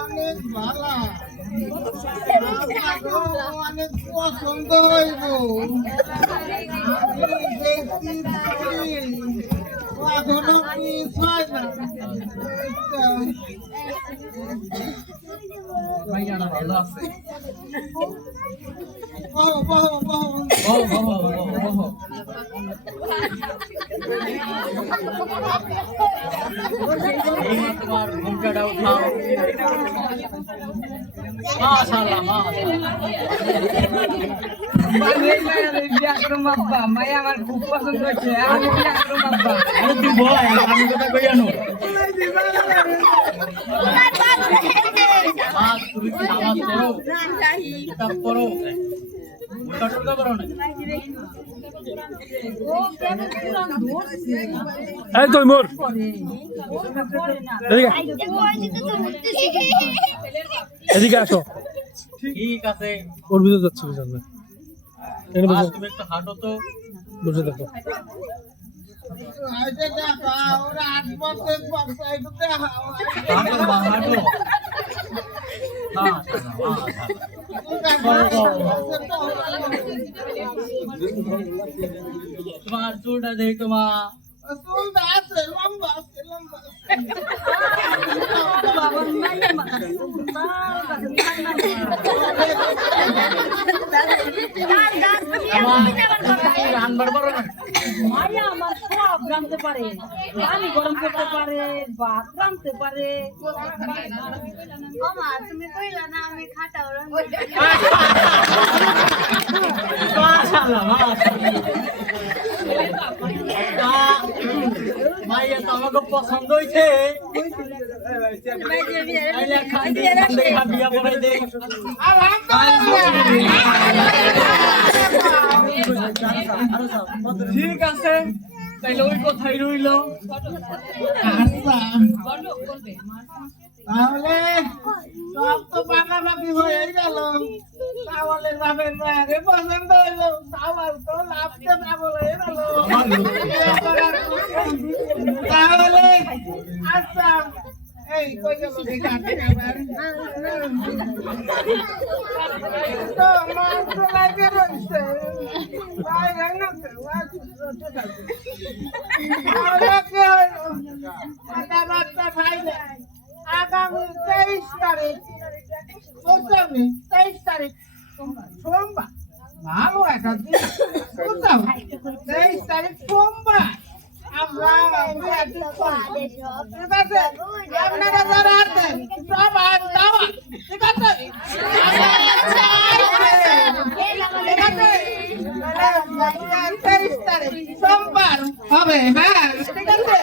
অনেক ভালো অনেক পছন্দ হইব এখনো মিস হয় না ভাইয়ারা ভালো আছে তোমার ঘুমটাটা উঠাও মাশাআল্লাহ মায়া আমার খুব পছন্দ হয়েছে আমি বিয়া করব আব্বা তুই বল আমি কথা কই আনো তুমি কি নামাজ পড়ো কিতাব পড়ো ওটা করো না এই তো মোর এদিকে আসো ঠিক আছে ওর ভিতরে যাচ্ছি বুঝলে এখানে বসো তুমি একটু হাঁটো তো বসে দেখো ওরা 8 বছর পর হাঁটো হাঁটো তোমার চুলটা দেখ তোমার মায়া আমার সব রাঁধতে পারে পানি গরম করতে পারে ভাত রাঁধতে পারে তুমি কইলা না আমি খাটাও মাইয়া তো আমাকে পছন্দ হয়েছে বিয়া পড়াই দে ঠিক আছে তাইলে ওই কথাই রইল তাহলে সব তো পাকাপাকি হয়ে গেল তাহলে যাবেন আগে পছন্দ হইল আমার তো লাভতে না বলে গেল তাহলে আচ্ছা এই কই গেল দেখাতে আবার তো মাছ লাগে রইছে ভাই না আগামী 23 তারিখ 23 তারিখ সোমবার ভালো একটা দিন 23 তারিখ সোমবার আমরা ঠিক আছে আপনারা যারা আছেন সব আজ দাওয়া ঠিক আছে ঠিক আছে 23 তারিখ সোমবার হবে হ্যাঁ ঠিক আছে